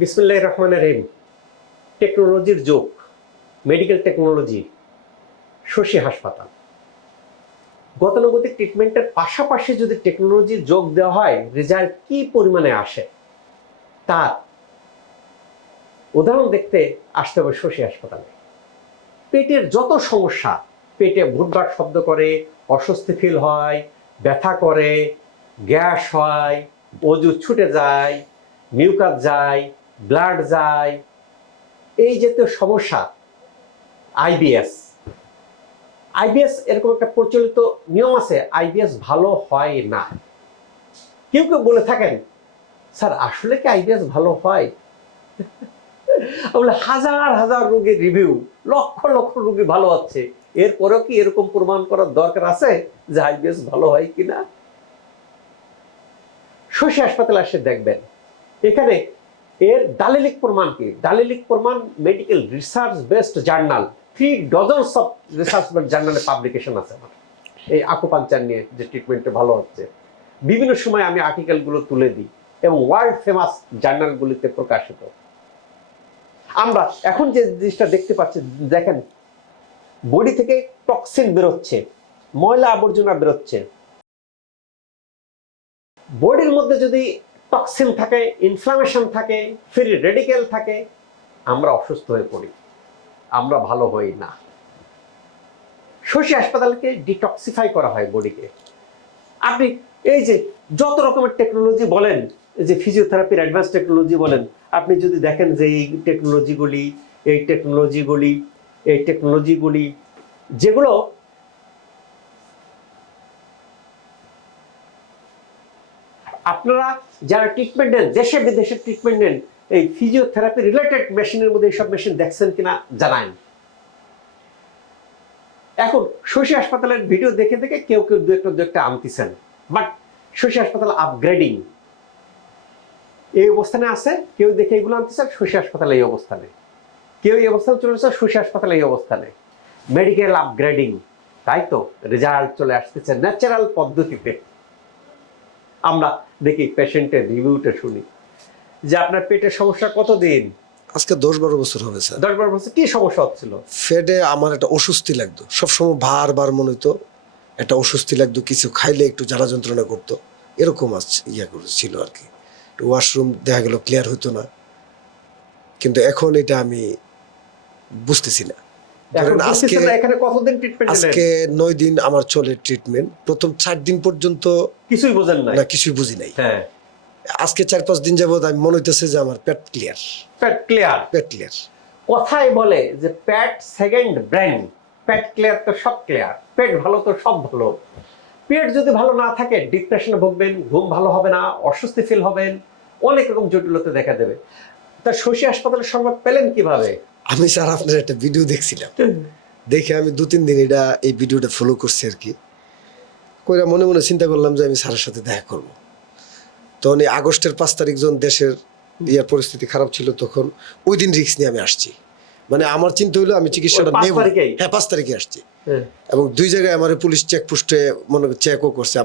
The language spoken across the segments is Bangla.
বিসমিল্লাহির রহমানির রহিম। টেকনোলজির যুগ, মেডিকেল টেকনোলজি, শশী হাসপাতাল। গতানুগতিক ট্রিটমেন্টের পাশাপাশি যদি টেকনোলজির যোগ দেওয়া হয়, রেজাল্ট কি পরিমাণে আসে তার উদাহরণ দেখতে আসতে হবে শশী হাসপাতালে। পেটের যত সমস্যা, পেটে ভুটভাট শব্দ করে, অস্বস্তি ফিল হয়, ব্যথা করে, গ্যাস হয়, অজু ছুটে যায়, মিউকাস যায়, ব্লাড যায়, এই জাতীয় সমস্যা আইবিএস এরকম একটা প্রচলিত নিয়ম আছে, আইবিএস ভালো হয় না। কেউ কেউ বলে থাকেন, স্যার আসলে কি আইবিএস ভালো হয়? বলে হাজার হাজার রোগীর রিভিউ, লক্ষ লক্ষ রোগী ভালো হচ্ছে, এরপরেও কি এরকম প্রমাণ করার দরকার আছে যে আইবিএস ভালো হয় কিনা? শশী হাসপাতালে আসে দেখবেন, এখানে এর দালিলিক প্রমাণ কি? দালিলিক প্রমাণ medical research based journal, 3 dozens of research জার্নালে পাবলিকেশন আছে আমার এই আকুপাঞ্চার নিয়ে, যে ট্রিটমেন্টে ভালো হচ্ছে। বিভিন্ন সময় আমি আর্টিকেলগুলো তুলে দিই এবং ওয়ার্ল্ড ফেমাস জার্নালগুলিতে প্রকাশিত। আমরা এখন যে জিনিসটা দেখতে পাচ্ছি, দেখেন বডি থেকে টক্সিন বেরোচ্ছে, ময়লা আবর্জনা বেরোচ্ছে। বডির মধ্যে যদি টক্সিন থাকে, ইনফ্লামেশন থাকে, ফ্রি রেডিক্যাল থাকে, আমরা অসুস্থ হয়ে পড়ি, আমরা ভালো হই না। শশী হাসপাতালকে ডিটক্সিফাই করা হয় বডিকে। আপনি এই যে যত রকমের টেকনোলজি বলেন, যে ফিজিওথেরাপির অ্যাডভান্স টেকনোলজি বলেন, আপনি যদি দেখেন যে এই টেকনোলজিগুলি যেগুলো আপনারা যারা ট্রিটমেন্ট নেন, দেশে বিদেশে ট্রিটমেন্ট নেন, এই ফিজিওথেরাপি রিলেটেড মেশিনের মধ্যে এইসব মেশিন দেখছেন কিনা জানান। এখন শশী হাসপাতালের ভিডিও দেখে দেখে কেউ কেউ দু একটা আনতেছেন, বাট শশী হাসপাতাল আপগ্রেডিং এই অবস্থানে আছে। কেউ দেখে এগুলো আনতেছেন, শশী হাসপাতাল এই অবস্থানে, কেউ এই অবস্থানে চলে আসছে, শশী হাসপাতাল এই অবস্থানে। মেডিকেল আপগ্রেডিং, তাই তো রেজাল্ট চলে আসতেছে ন্যাচারাল পদ্ধতিতে। আমরা দেখি পেশেন্টের রিভিউটা শুনি যে আপনার পেটের সমস্যা কতদিন? আজকে 10-12 বছর হবে স্যার। 10-12 বছর। কি সমস্যা হচ্ছিল? পেটে আমার একটা অস্বস্তি লাগতো, সবসময় বারবার মনে হতো একটা অস্বস্তি লাগতো, কিছু খাইলে একটু জ্বালা যন্ত্রণা করতো, এরকম ছিল আর কি। ওয়াশরুম দেখা গেল ক্লিয়ার হতো না, কিন্তু এখন এটা আমি বুঝতেছি না। আজকে 9 দিন আমার চলে ট্রিটমেন্ট। প্রথম 4 দিন পর্যন্ত কিছুই বোঝেন না? কিছুই বুঝি নাই। হ্যাঁ, আজকে 4-5 দিন যাবত আমি মনে হইতেছে যে আমার পেট ক্লিয়ার। কথাই বলে যে পেট সেকেন্ড ব্রেন। পেট ক্লিয়ার তো সব ক্লিয়ার, পেট ভালো তো সব ভালো। পেট যদি ভালো না থাকে, ডিপ্রেশনে ভুগবেন, ঘুম ভালো হবে না, অস্বস্তি ফিল হবেন, অনেক রকম জটিলতা দেখা দেবে। তা শশী হাসপাতালের সংবাদ পেলেন কিভাবে? আমি স্যার আপনার একটা ভিডিও দেখছিলাম, দেখে আমি 2-3 দিন এই ভিডিওটা ফলো করছি আর কি। কইরা মনে মনে চিন্তা করলাম যে আমি স্যারের সাথে দেখা করব। তখন এই আগস্টের 5 তারিখ যখন দেশের পরিস্থিতি খারাপ ছিল, তখন ওই দিন রিস্ক নিয়ে আমি আসছি। মানে আমার চিন্তা হইলো আমি চিকিৎসাটা নেব। হ্যাঁ, 5 তারিখে আসছি এবং 2 জায়গায় আমার পুলিশ চেকপোস্টে চেকও করছে।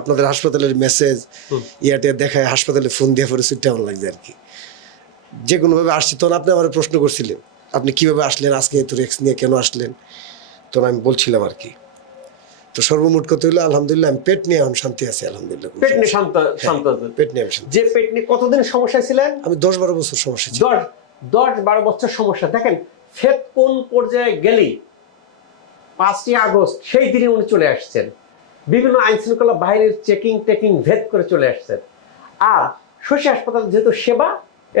আপনাদের হাসপাতালের মেসেজ ইয়াতে দেখায়, হাসপাতালে ফোন দিয়ে পরে সুইটটা আমার লাগছে আর কি। যে কোনোভাবে আসছি। তখন আপনি আমার প্রশ্ন করছিলেন, আপনি কিভাবে আসলেন, আজকে এত রিস্ক নিয়ে কেন আসলেন? তখন আমি বলছিলাম আর কি। তো সর্বমোট কথা হইলো আলহামদুলিল্লাহ আমি পেট নিয়ে এখন শান্তি আছি, আলহামদুলিল্লাহ। পেট নিয়ে শান্ত? পেট নিয়ে শান্তি। যে পেট নিয়ে কতদিন সমস্যা ছিলেন? আমি 10-12 বছর সমস্যা ছিল। 10-12 বছর সমস্যা। দেখেন ফেত কোন পর্যায়ে গেলি, 5ই আগস্ট সেই দিনে উনি চলে আসছেন, বিভিন্ন আইন শৃঙ্খলা বাহিনীর টেকিং ভেদ করে চলে আসছেন। আর শশী হাসপাতাল যেহেতু সেবা,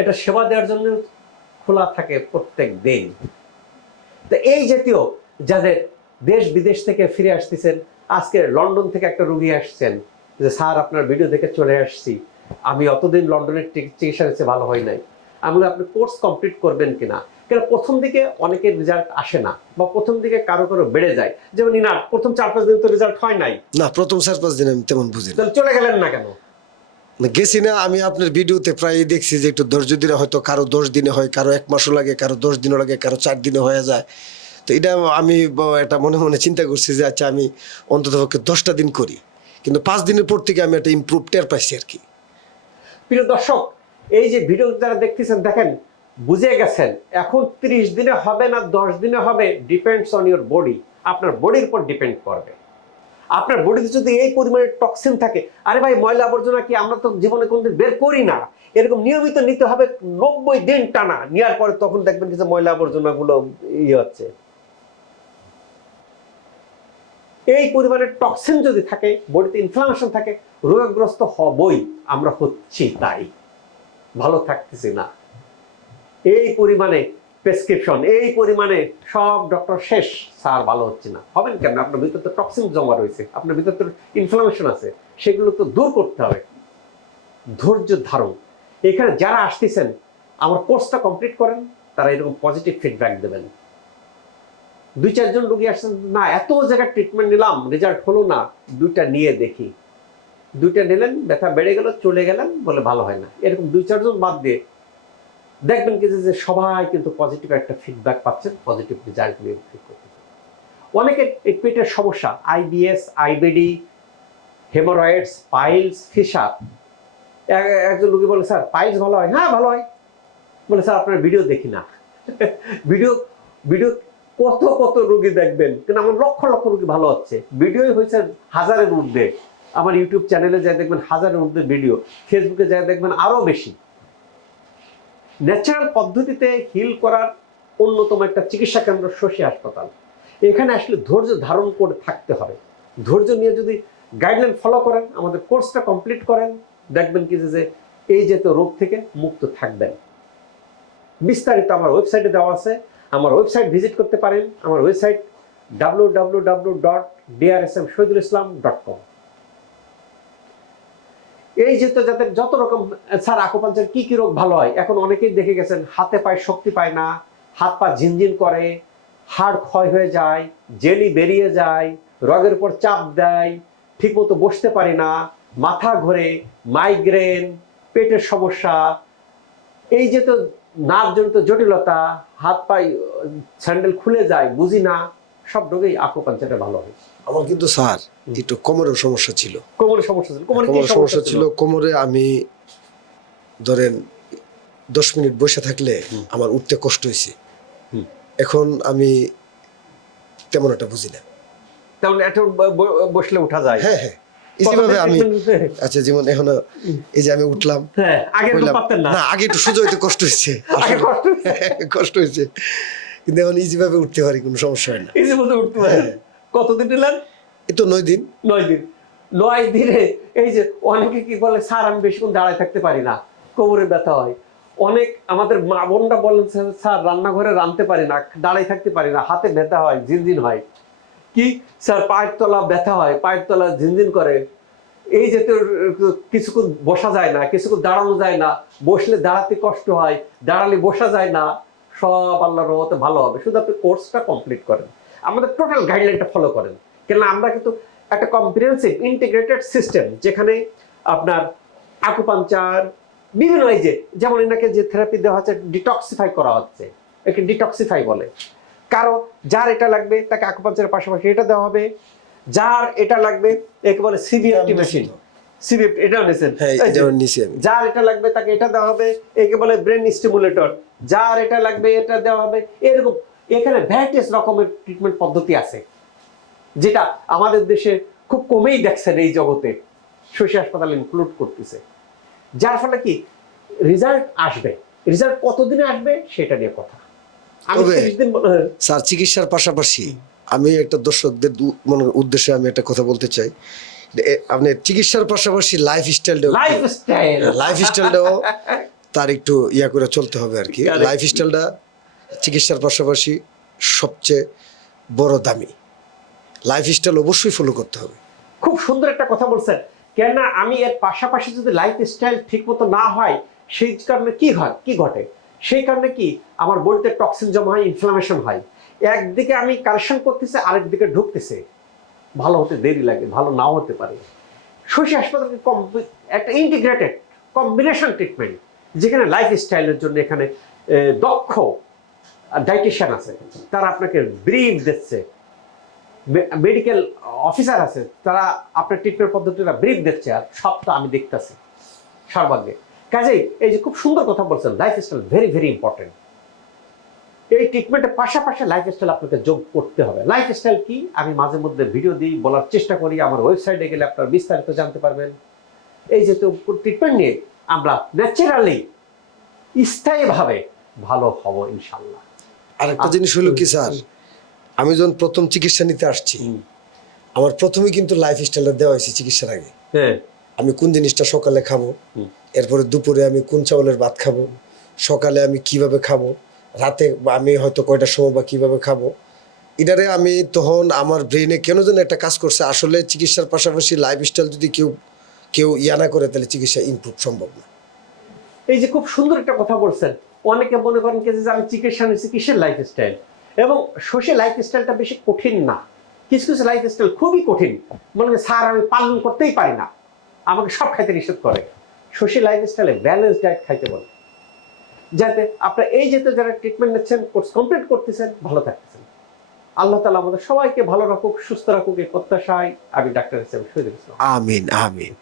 এটা সেবা দেওয়ার জন্য খোলা থাকে প্রত্যেক দিন। তো এই জাতীয় যাদের দেশ বিদেশ থেকে ফিরে আসতেছেন, আজকে লন্ডন থেকে একটা রোগী আসছেন যে স্যার আপনার ভিডিও দেখে চলে আসছি, আমি অতদিন লন্ডনের চিকিৎসা নিচ্ছে, ভালো হয় নাই। আমি বলি আপনি কোর্স কমপ্লিট করবেন কিনা? কেন প্রথম দিকে অনেকের রেজাল্ট আসে না, বা প্রথম দিকে কারো কারো বেড়ে যায়। যেমন না, প্রথম 4-5 দিন তো রেজাল্ট হয় নাই। না, প্রথম 4-5 দিন আমি তেমন বুঝি না। চলে গেলেন না কেন? গেছি না, আমি আপনার ভিডিওতে প্রায় দেখছি যে একটু ধৈর্য দিলে হয়তো কারো 10 দিনে হয়, কারো 1 মাসও লাগে, কারো 10 দিনও লাগে, কারো 4 দিনে হয়ে যায়। তো এটা আমি এটা মনে মনে চিন্তা করছি যে আচ্ছা আমি অন্ততপক্ষে 10টা দিন করি, কিন্তু 5 দিনের পর থেকে আমি একটা ইমপ্রুভ টের পাইছি আর কি। প্রিয় দর্শক, এই যে ভিডিও যারা দেখতেছেন দেখেন বুঝে গেছেন এখন 30 দিনে হবে না 10 দিনে হবে, ডিপেন্ডস অন ইউর বডি, আপনার বডির উপর ডিপেন্ড করবে। আপনার বডিতে যদি এই পরিমাণে টক্সিন থাকে, আরে ভাই ময়লা আবর্জনা কি আমরা তো জীবনে কোনদিন বের করি না, এরকম নিয়মিত নিতে হবে 90 দিন টানা, নেওয়ার পরে তখন দেখবেন কিছু ময়লা আবর্জনা গুলো ইয়ে হচ্ছে। এই পরিমাণে টক্সিন যদি থাকে, বডিতে ইনফ্লামেশন থাকে, রোগগ্রস্ত হবই, আমরা হচ্ছি তাই, ভালো থাকতেছি না। এই পরিমাণে প্রেসক্রিপশন, এই পরিমাণে সব ডক্টর শেষ, স্যার ভালো হচ্ছে না, হবেন কেন? আপনার ভিতরে তো টক্সিন জমা রয়েছে, আপনার ভিতরে তো ইনফ্লামেশন আছে, সেগুলো তো দূর করতে হবে। ধৈর্য ধারণ। এখানে যারা আসতেছেন আমার কোর্সটা কমপ্লিট করেন, তারা এরকম পজিটিভ ফিডব্যাক দেবেন। 2-4 জন রোগী আসছেন, না এত জায়গায় ট্রিটমেন্ট নিলাম রেজাল্ট হলো না, 2টা নিয়ে দেখি, 2টা নিলেন, ব্যথা বেড়ে গেল, চলে গেলেন, বলে ভালো হয় না। এরকম 2-4 জন বাদ দিয়ে দেখবেন কি যে সবাই কিন্তু পজিটিভ একটা ফিডব্যাক পাচ্ছেন, পজিটিভ রেজাল্ট নিয়ে করতে। অনেকের এই পেটের সমস্যা, IBS, IBD, haemorrhoids, piles, fissure. একজন রোগী বলে স্যার পাইলস ভালো হয়, হ্যাঁ ভালো হয়। বলে স্যার আপনার ভিডিও দেখি না। ভিডিও ভিডিও কত কত রোগী দেখবেন, কিন্তু আমার লক্ষ লক্ষ রোগী ভালো হচ্ছে, ভিডিওই হয়েছে 1000-এর ঊর্ধ্বে। আমার ইউটিউব চ্যানেলে যাই দেখবেন 1000-এর ঊর্ধ্বে ভিডিও, ফেসবুকে যাই দেখবেন আরো বেশি। ন্যাচারাল পদ্ধতিতে হিল করার অন্যতম একটা চিকিৎসা কেন্দ্র শশী হাসপাতাল। এখানে আসলে ধৈর্য ধারণ করে থাকতে হবে। ধৈর্য নিয়ে যদি গাইডলাইন ফলো করেন, আমাদের কোর্সটা কমপ্লিট করেন, দেখবেন কি যে এই যেত রোগ থেকে মুক্ত থাকবেন। বিস্তারিত আমার ওয়েবসাইটে দেওয়া আছে, আমার ওয়েবসাইট ভিজিট করতে পারেন। আমার ওয়েবসাইট www.drsmshohidulislam.com। এই যে তো যাদের যত রকম, স্যার আকুপাঞ্চার কি কি রোগ ভালো হয়, এখন অনেকেই দেখে গেছেন হাতে পায়ে শক্তি পায় না, হাত পা ঝিনঝিন করে, হাড় ক্ষয় হয়ে যায়, জেলি বেরিয়ে যায়, রগের উপর চাপ দেয়, ঠিকমতো বসতে পারে না, মাথা ঘোরে, মাইগ্রেন, পেটের সমস্যা, এই যে তো নার্ভজনিত জটিলতা, হাত পায়ে স্যান্ডেল খুলে যায়, বুঝি না, সব রোগেই আকুপাঞ্চারটা ভালো হয়। আমার কিন্তু স্যার একটু কোমরের সমস্যা ছিল। কোমরের সমস্যা ছিল? কোমরের সমস্যা ছিল, কোমরে আমি ধরেন 10 মিনিট বসে থাকলে আমার উঠতে কষ্ট হয়েছে। এখন আমি তেমন একটা বুঝি না। তাহলে একটু বসলে উঠা যায়? হ্যাঁ হ্যাঁ, এইভাবে আমি, আচ্ছা যেমন এখন এই যে আমি উঠলাম, হ্যাঁ আগে তো পারতেন না। না আগে একটু সোজা হইতে কষ্ট হচ্ছে, আগে কষ্ট হচ্ছে? কষ্ট হচ্ছে, কিন্তু এখন ইজিভাবে উঠতে পারি, কোনো সমস্যা হয় না। ইজি মতো উঠতে পারে। কতদিন নিলেন? এই তো 9 দিন। 9 দিন। 9 দিনে এই যে অনেকে কি বলে স্যার আমি বেশিক্ষণ দাঁড়ায় থাকতে পারি না, কোমরে ব্যথা হয়। অনেক আমাদের মা বোনরা বলেন স্যার রান্নাঘরে রাঁধতে পারি না, দাঁড়ায় থাকতে পারি না, হাতে ব্যথা হয়, ঝিনঝিন হয়। কি স্যার পায়ের তলা ব্যথা হয়, পায়ের তলা ঝিনঝিন করে, এই যে তো কিছুক্ষণ বসা যায় না, কিছুক্ষণ দাঁড়ানো যায় না, বসলে দাঁড়াতে কষ্ট হয়, দাঁড়ালে বসা যায় না, সব আল্লাহর রহমতে ভালো হবে, শুধু আপনি কোর্সটা কমপ্লিট করেন, আমাদের টোটাল গাইডলাইনটা ফলো করেন। কেন আমরা কিন্তু একটা কম্প্রিহেনসিভ ইন্টিগ্রেটেড সিস্টেম, যেখানে আপনার আকুপাঞ্চার, বিভিন্ন এই যে যেমন এনাকে যে থেরাপি দেওয়া হচ্ছে, ডিটক্সিফাই করা হচ্ছে, একে ডিটক্সিফাই বলে। কারো যার এটা লাগবে তাকে আকুপাঞ্চারের পাশাপাশি এটা দেওয়া হবে, যার এটা লাগবে একে বলে সিবিএফটি মেশিন, সিবিএফটি এটাও নিছেন, যার এটা লাগবে তাকে এটা দেওয়া হবে, একে বলে ব্রেন স্টিমুলেটর, যার এটা লাগবে এটা দেওয়া হবে। এরকম এখানে ভ্যারাইটিস রকমের ট্রিটমেন্ট পদ্ধতি আছে, যেটা আমাদের দেশে খুব কমেই দেখছেন এই জগতে, শশী হাসপাতাল ইনক্লুড করতেছে। যার ফলে কি রেজাল্ট আসবে, রেজাল্ট কতদিনে আসবে সেটা নিয়ে কথা। তবে স্যার চিকিৎসার পাশাপাশি আমি একটা দর্শকদের উদ্দেশ্যে আমি একটা কথা বলতে চাই, আপনি চিকিৎসার পাশাপাশি লাইফস্টাইলটাও তার একটু ইয়া করে চলতে হবে আর কি। লাইফস্টাইলটা চিকিৎসার পাশাপাশি সবচেয়ে বড় দামি, লাইফস্টাইল অবশ্যই ফলো করতে হবে। খুব সুন্দর একটা কথা বলছেন, কেন আমি এর পাশাপাশি যদি লাইফস্টাইল ঠিক মতো না হয়, সেই কারণে কি হয়, কি ঘটে, সেই কারণে কি আমার বডিতে টক্সিন জমা হয়, ইনফ্লামেশন হয়, একদিকে আমি কারেকশন করতেছি, আরেক দিকে ঢুকতেছে, ভালো হতে দেরি লাগে, ভালো নাও হতে পারে। শশী হাসপাতালকে একটা ইন্টিগ্রেটেড কম্বিনেশন ট্রিটমেন্ট, যেখানে লাইফস্টাইলের জন্য এখানে দক্ষ ডায়েটিশিয়ান আছে, তারা আপনাকে ব্রিফ দিচ্ছে, মেডিকেল অফিসার আছে, তারা আপনার ট্রিটমেন্ট পদ্ধতিটা ব্রিফ দিচ্ছে, আর সবটা আমি দেখতেছি সর্বাগ্রে। কাজেই এই যে খুব সুন্দর কথা বলছেন, লাইফস্টাইল ভেরি ভেরি ইম্পর্টেন্ট। এই ট্রিটমেন্টের পাশাপাশি লাইফস্টাইল আপনাকে যোগ করতে হবে। লাইফস্টাইল কি আমি মাঝে মধ্যে ভিডিও দিই, বলার চেষ্টা করি, আমার ওয়েবসাইটে গেলে আপনারা বিস্তারিত জানতে পারবেন। এই যে তো ট্রিটমেন্ট নিয়ে আমরা ন্যাচারালি স্থায়ীভাবে ভালো হব ইনশাল্লাহ। আরেকটা জিনিস হলো কি স্যার, আমি যখন প্রথম চিকিৎসা নিতে আসছি, আমার প্রথমে কিন্তু লাইফস্টাইলটা দেওয়া হয়েছে চিকিৎসার আগে। হ্যাঁ, আমি কোন জিনিসটা সকালে খাবো, এরপরে দুপুরে আমি কোন চাউলের ভাত খাবো, সকালে আমি কিভাবে খাবো, রাতে আমি হয়তো কয়টার সময় বা কিভাবে খাবো, এটারে আমি তখন আমার ব্রেনে কেন যেন একটা কাজ করছে, আসলে চিকিৎসার পাশাপাশি লাইফস্টাইল যদি কেউ কেউ ইয়া না করে তাহলে চিকিৎসা ইমপ্রুভ সম্ভব না। এই যে খুব সুন্দর একটা কথা বলছেন। অনেকে মনে করেন কি যে আমি চিকিৎসা নিচ্ছি কিসের লাইফস্টাইল, এবং সোশ্যাল লাইফস্টাইলটা বেশি কঠিন না। কিছু কিছু লাইফস্টাইল খুবই কঠিন, মনে হয় স্যার আমি পালন করতেই পারি না, আমাকে সব খাইতে নিষেধ করে। সোশ্যাল লাইফস্টাইলে ব্যালেন্স ডায়েট খাইতে বলে, যাতে আপনার এই যেতে যারা ট্রিটমেন্ট নিচ্ছেন, কোর্স কমপ্লিট করতেছেন, ভালো থাকতেছেন। আল্লাহ তাআলা আমাদের সবাইকে ভালো রাখুক, সুস্থ রাখুক, এই প্রত্যাশায় আমি ডাক্তার হিসেবে শহীদুল ইসলাম। আমিন আমিন।